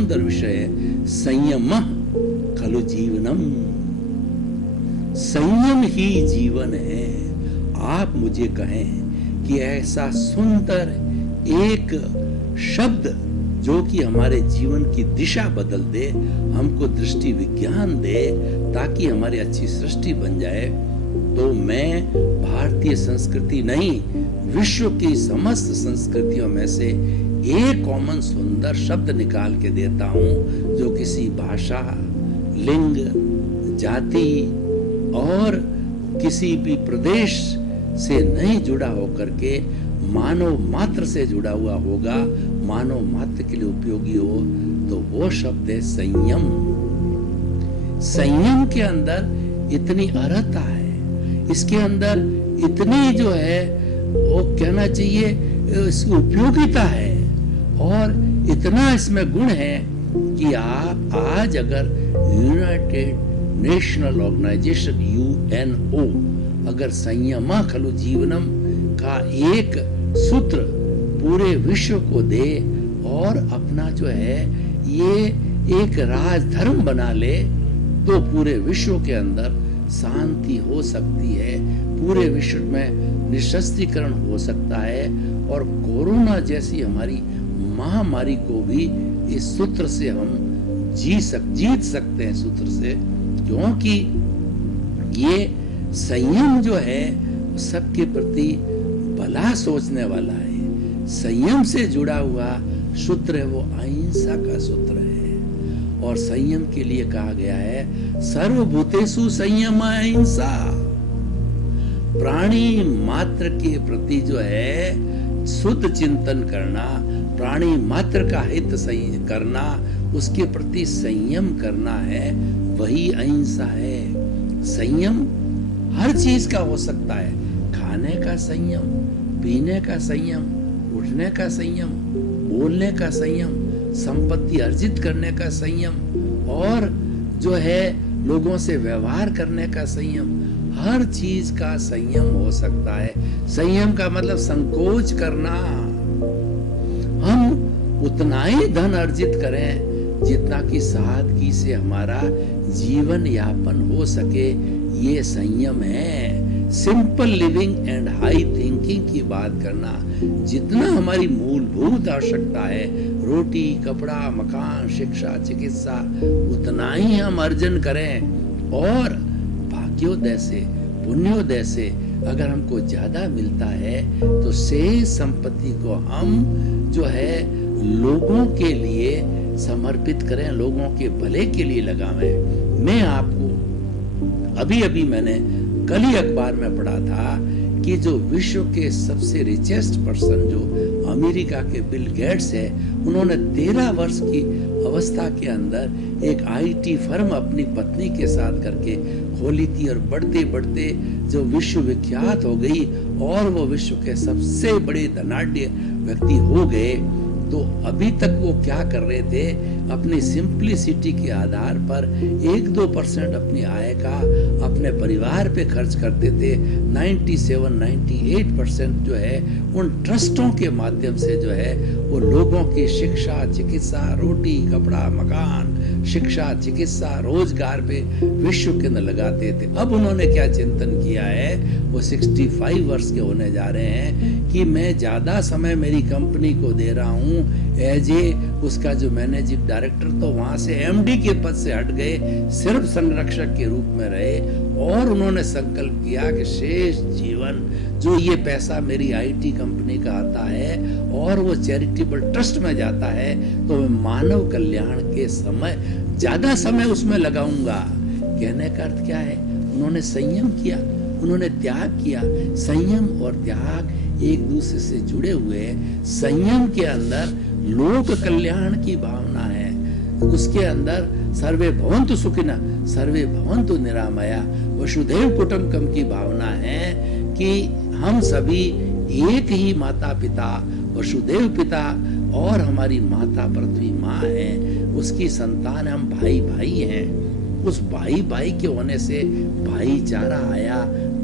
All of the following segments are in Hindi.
सुंदर विषय है, संयम खलु जीवनम। संयम ही जीवन है। आप मुझे कहें कि ऐसा सुंदर एक शब्द जो कि हमारे जीवन की दिशा बदल दे, हमको दृष्टि विज्ञान दे ताकि हमारी अच्छी सृष्टि बन जाए, तो मैं भारतीय संस्कृति नहीं, विश्व की समस्त संस्कृतियों में से एक कॉमन सुंदर शब्द निकाल के देता हूं जो किसी भाषा, लिंग, जाति और किसी भी प्रदेश से नहीं जुड़ा होकर के मानव मात्र से जुड़ा हुआ होगा, मानव मात्र के लिए उपयोगी हो, तो वो शब्द है संयम। संयम के अंदर इतनी अर्हता है, इसके अंदर इतनी जो है वो कहना चाहिए इसकी उपयोगिता है, और इतना इसमें गुण है कि आप आज अगर यूनाइटेड नेशनल ऑर्गेनाइजेशन यूएनओ अगर संयम खलु जीवनम का एक सूत्र पूरे विश्व को दे और अपना जो है ये एक राजधर्म बना ले, तो पूरे विश्व के अंदर शांति हो सकती है, पूरे विश्व में निशस्त्रीकरण हो सकता है, और कोरोना जैसी हमारी महामारी को भी इस सूत्र से हम जीत सकते हैं सूत्र से, क्योंकि ये संयम जो है सबके प्रति भला सोचने वाला है। संयम से जुड़ा हुआ सूत्र है वो अहिंसा का सूत्र है, और संयम के लिए कहा गया है सर्वभूतेषु संयम अहिंसा। प्राणी मात्र के प्रति जो है शुद्ध चिंतन करना, प्राणी मात्र का हित करना, उसके प्रति संयम करना है, वही अहिंसा है। संयम हर चीज का हो सकता है, खाने का संयम, पीने का संयम, उठने का संयम, बोलने का संयम, संपत्ति अर्जित करने का संयम, और जो है लोगों से व्यवहार करने का संयम, हर चीज का संयम हो सकता है। संयम का मतलब संकोच करना। हम उतना ही धन अर्जित करें जितना कि सादगी से हमारा जीवन यापन हो सके, ये संयम है। Simple living and high thinking की बात करना, जितना हमारी मूलभूत आवश्यकता है, रोटी, कपड़ा, मकान, शिक्षा, चिकित्सा, उतना ही हम अर्जन करें, और भाग्योदय से, पुण्योदय से अगर हमको ज्यादा मिलता है तो शेष संपत्ति को हम जो है लोगों के लिए समर्पित करें, लोगों के भले के लिए लगावें। मैं आपको अभी मैंने कल ही अखबार में पढ़ा था कि जो विश्व के सबसे रिचेस्ट पर्सन जो अमेरिका के बिल गेट्स है, उन्होंने 13 वर्ष की अवस्था के अंदर एक आईटी फर्म अपनी पत्नी के साथ करके खोली थी, और बढ़ते बढ़ते जो विश्व विख्यात हो गई और वो विश्व के सबसे बड़े धनाढ्य व्यक्ति हो गए। तो अभी तक वो क्या कर रहे थे, अपनी सिंप्लिसिटी के आधार पर 1-2% अपनी आय का अपने परिवार पे खर्च करते थे। 97-98% जो है उन ट्रस्टों के माध्यम से जो है वो लोगों की शिक्षा, चिकित्सा, रोटी, कपड़ा, मकान, शिक्षा, चिकित्सा, रोजगार पे विश्व के अंदर लगाते थे। अब उन्होंने क्या चिंतन किया है, वो 65 वर्ष के होने जा रहे हैं कि मैं ज्यादा समय मेरी कंपनी को दे रहा हूँ एज ए उसका जो मैनेजिंग डायरेक्टर, तो वहां से एमडी के पद से हट गए, सिर्फ संरक्षक के रूप में रहे, और उन्होंने संकल्प किया कि शेष जीवन जो ये पैसा मेरी आईटी कंपनी का आता है और वो चैरिटेबल ट्रस्ट में जाता है, तो मैं मानव कल्याण के समय ज्यादा समय उसमें लगाऊंगा। कहने का अर्थ क्या है, उन्होंने संयम किया, उन्होंने त्याग किया। संयम और त्याग एक दूसरे से जुड़े हुए हैं। संयम के अंदर लोक कल्याण की भावना है, उसके अंदर सर्वे भवन्तु सुखिनः सर्वे भवन्तु निरामया वसुधैव कुटुम्बकम की भावना है कि हम सभी एक ही माता पिता, वसुदेव पिता, और हमारी माता पृथ्वी माँ है, उसकी संतान हम भाई भाई हैं। उस भाई भाई के होने से भाईचारा आया,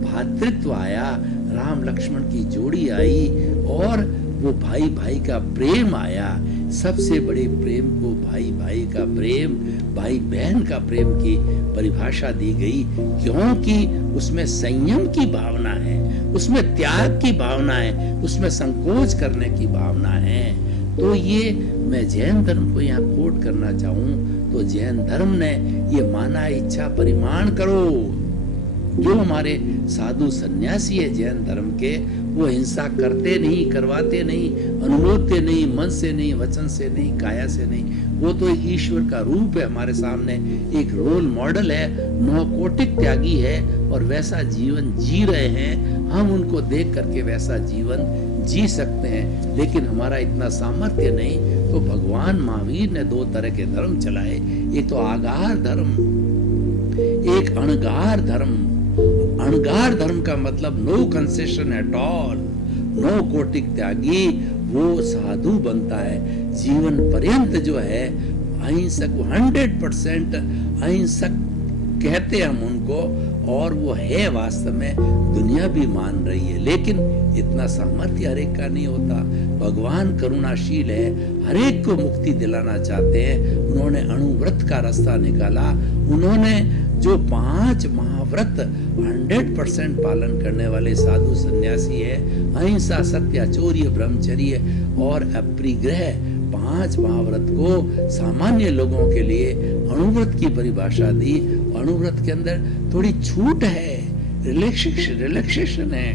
भातृत्व आया, राम लक्ष्मण की जोड़ी आई, और वो भाई भाई का प्रेम आया। सबसे बड़े प्रेम को भाई भाई का प्रेम, भाई बहन का प्रेम की परिभाषा दी गई, क्योंकि उसमें संयम की भावना है, उसमें त्याग की भावना है, उसमें संकोच करने की भावना है। तो ये मैं जैन धर्म को यहाँ कोट करना चाहूँ तो जैन धर्म ने ये माना, इच्छा परिमाण करो। जो हमारे साधु सन्यासी है जैन धर्म के, वो हिंसा करते नहीं, करवाते नहीं, अनुमोदते नहीं, मन से नहीं, वचन से नहीं, काया से नहीं। वो तो ईश्वर का रूप है हमारे सामने, एक रोल मॉडल है, नौकोटिक त्यागी है और वैसा जीवन जी रहे हैं। हम उनको देख करके वैसा जीवन जी सकते हैं, लेकिन हमारा इतना सामर्थ्य नहीं। तो भगवान महावीर ने 2 तरह के धर्म चलाए, एक तो आगार धर्म, एक अणगार धर्म। अणगार धर्म का मतलब no concession at all, no कोटिक त्यागी, वो साधु बनता है जीवन पर्यंत जो है अहिंसक, 100% अहिंसक कहते हैं हम उनको, और वो है वास्तव में, दुनिया भी मान रही है। लेकिन इतना सामर्थ्य हर एक का नहीं होता। भगवान करुणाशील है, हर एक को मुक्ति दिलाना चाहते हैं। उन्होंने अणुव्रत का रास्ता निकाला, उन्होंने जो 5 महाव्रत 100% पालन करने वाले साधु सन्यासी है, अहिंसा, सत्य, अचौर्य, ब्रह्मचर्य और अपरिग्रह, 5 महाव्रत को सामान्य लोगों के लिए अणुव्रत की परिभाषा दी। अणुव्रत के अंदर थोड़ी छूट है, रिलैक्सेशन है।